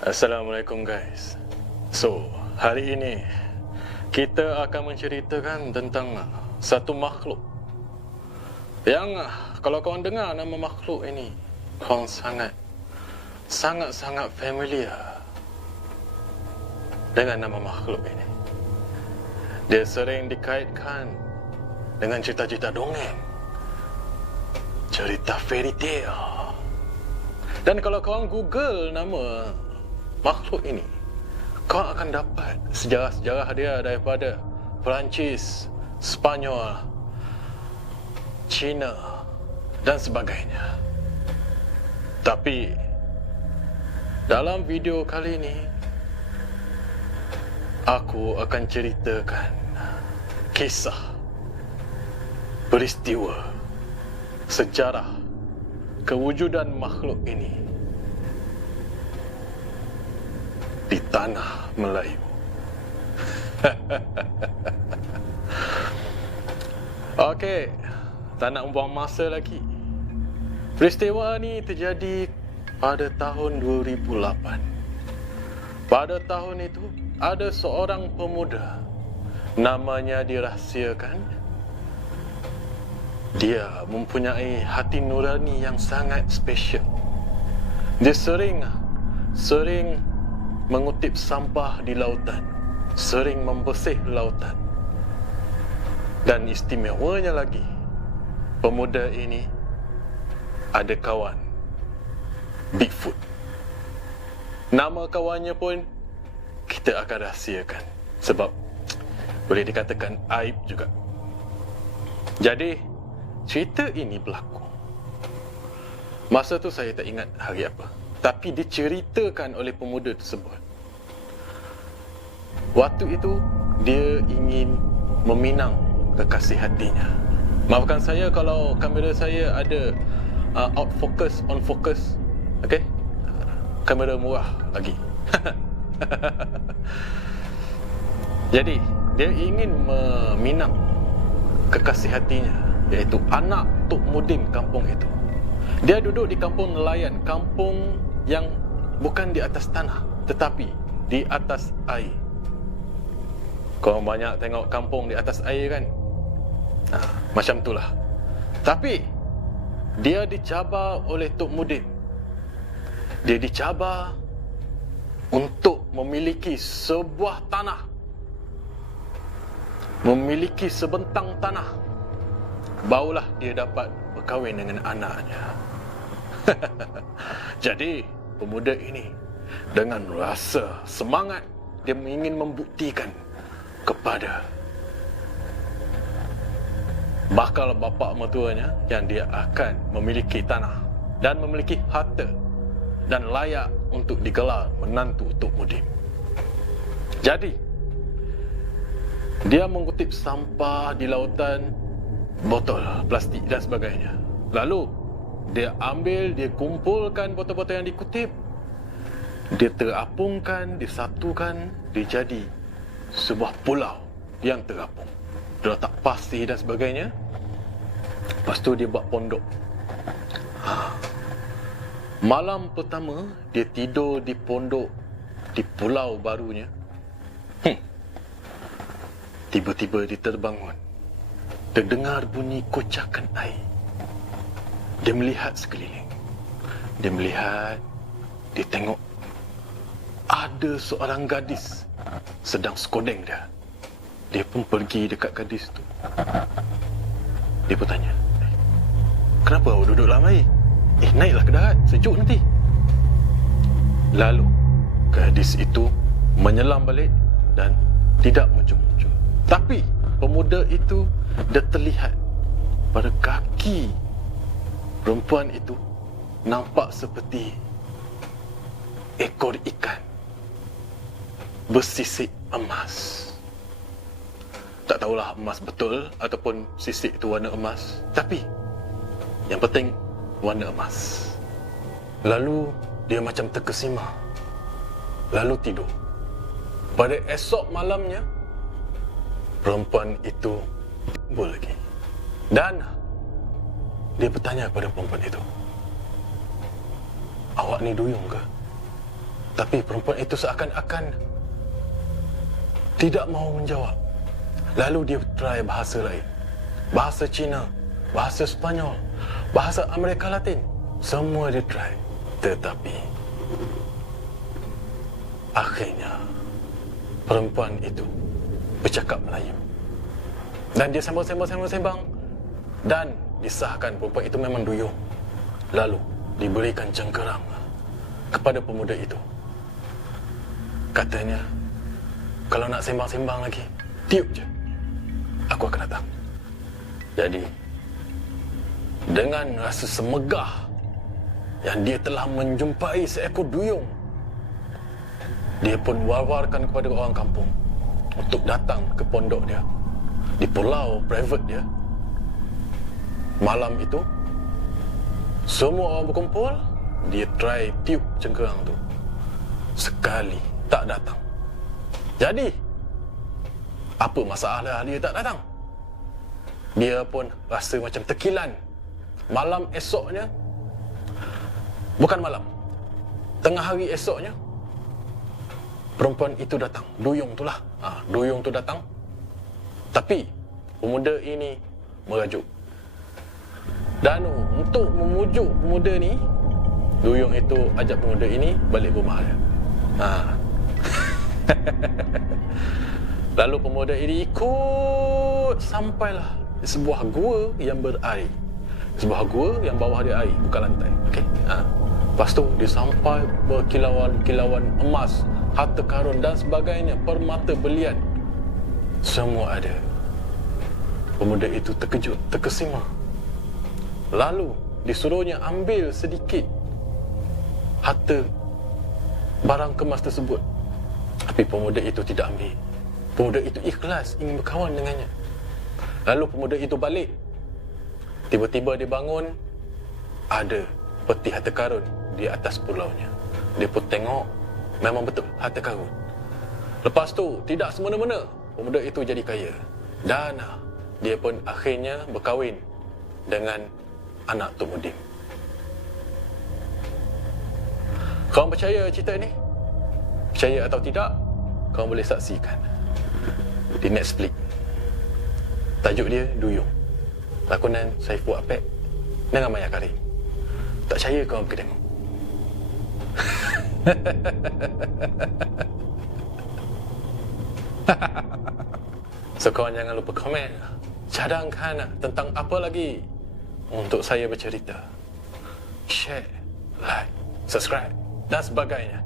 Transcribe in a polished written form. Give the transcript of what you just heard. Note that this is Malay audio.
Assalamualaikum guys. So, hari ini kita akan menceritakan tentang satu makhluk yang kalau korang dengar nama makhluk ini, korang sangat familiar dengan nama makhluk ini. Dia sering dikaitkan dengan cerita-cerita dongeng, cerita fairy tale. Dan kalau korang Google nama makhluk ini, kau akan dapat sejarah-sejarah dia daripada Perancis, Spanyol, Cina dan sebagainya. Tapi dalam video kali ini, aku akan ceritakan kisah, peristiwa, sejarah kewujudan makhluk ini di tanah Melayu. Okey, tak nak membuang masa lagi. Peristiwa ni terjadi pada tahun 2008. Pada tahun itu, ada seorang pemuda, namanya dirahsiakan. Dia mempunyai hati nurani yang sangat special. Dia sering mengutip sampah di lautan, sering membersih lautan. Dan istimewanya lagi, pemuda ini ada kawan, Bigfoot. Nama kawannya pun kita akan rahsiakan sebab boleh dikatakan aib juga. Jadi, cerita ini berlaku. Masa tu saya tak ingat hari apa, tapi diceritakan oleh pemuda tersebut. Waktu itu, dia ingin meminang kekasih hatinya. Maafkan saya kalau kamera saya ada out focus, on focus. Okey? Kamera murah lagi. Jadi, dia ingin meminang kekasih hatinya, iaitu anak Tok Mudin kampung itu. Dia duduk di kampung nelayan, kampung yang bukan di atas tanah, tetapi di atas air. Korang banyak tengok kampung di atas air kan? Macam itulah. Tapi dia dicabar oleh Tok Mudin. Dia dicabar untuk memiliki sebuah tanah, memiliki sebentang tanah, barulah dia dapat berkahwin dengan anaknya. Jadi pemuda ini dengan rasa semangat, dia ingin membuktikan kepada bakal bapa mertuanya yang dia akan memiliki tanah dan memiliki harta dan layak untuk digelar menantu Tok Mudin. Jadi dia mengutip sampah di lautan, botol plastik dan sebagainya. Lalu dia ambil, dia kumpulkan botol-botol yang dikutip, dia terapungkan, disatukan, dia jadi sebuah pulau yang terapung. Dia letak pasir dan sebagainya. Lepas tu dia buat pondok. Malam pertama dia tidur di pondok di pulau barunya. Tiba-tiba dia terbangun, terdengar bunyi kocakan air. Dia melihat sekeliling. Dia melihat, dia tengok ada seorang gadis sedang skodeng dia. Dia pun pergi dekat gadis tu. Dia pun tanya, kenapa awak duduk dalam air? Naiklah ke darat, sejuk nanti. Lalu gadis itu menyelam balik dan tidak muncul-muncul. Tapi pemuda itu dia terlihat pada kaki perempuan itu nampak seperti ekor ikan bersisik emas. Tak tahulah emas betul ataupun sisik itu warna emas, tapi yang penting warna emas. Lalu dia macam terkesima, lalu tidur. Pada esok malamnya, perempuan itu timbul lagi. Dan dia bertanya pada perempuan itu, awak ni duyung ke? Tapi perempuan itu seakan-akan tidak mahu menjawab. Lalu dia try bahasa lain. Bahasa Cina, bahasa Sepanyol, bahasa Amerika Latin. Semua dia try. Tetapi akhirnya perempuan itu bercakap Melayu. Dan dia sembang. Dan disahkan perempuan itu memang duyung. Lalu diberikan cengkerang kepada pemuda itu. Katanya, kalau nak sembang-sembang lagi, tiup je, aku akan datang. Jadi, dengan rasa semegah yang dia telah menjumpai seekor duyung, dia pun war-warkan kepada orang kampung untuk datang ke pondok dia di pulau private dia. Malam itu, semua orang berkumpul. Dia try tiup cengkerang tu. Sekali tak datang. Jadi, apa masalah dia tak datang? Dia pun rasa macam terkilan. Malam esoknya, bukan malam, tengah hari esoknya, perempuan itu datang. Duyung tu lah. Duyung tu datang. Tapi pemuda ini merajuk. Dan untuk memujuk pemuda ni, duyung itu ajak pemuda ini balik rumah dia. Lalu pemuda ini ikut sampailah di sebuah gua yang berair. Sebuah gua yang bawah dia air, bukan lantai. Okey. Lepas tu dia sampai berkilauan-kilauan emas, harta karun dan sebagainya, permata belian. Semua ada. Pemuda itu terkejut, terkesima. Lalu disuruhnya ambil sedikit harta barang kemas tersebut. Tapi pemuda itu tidak ambil. Pemuda itu ikhlas ingin berkawan dengannya. Lalu pemuda itu balik. Tiba-tiba dia bangun, ada peti harta karun di atas pulaunya. Dia pun tengok, memang betul harta karun. Lepas tu, tidak semena-mena pemuda itu jadi kaya. Dan dia pun akhirnya berkahwin dengan anak Tok Mudim. Kau percaya cerita ini? Percaya atau tidak, kau boleh saksikan di Netflix. Tajuk dia Duyung. Lakonan Saiful Apek dengan Maya Karim. Tak percaya, kau pergi tengok. So korang jangan lupa komen, cadangkan tentang apa lagi untuk saya bercerita. Share, like, subscribe dan sebagainya.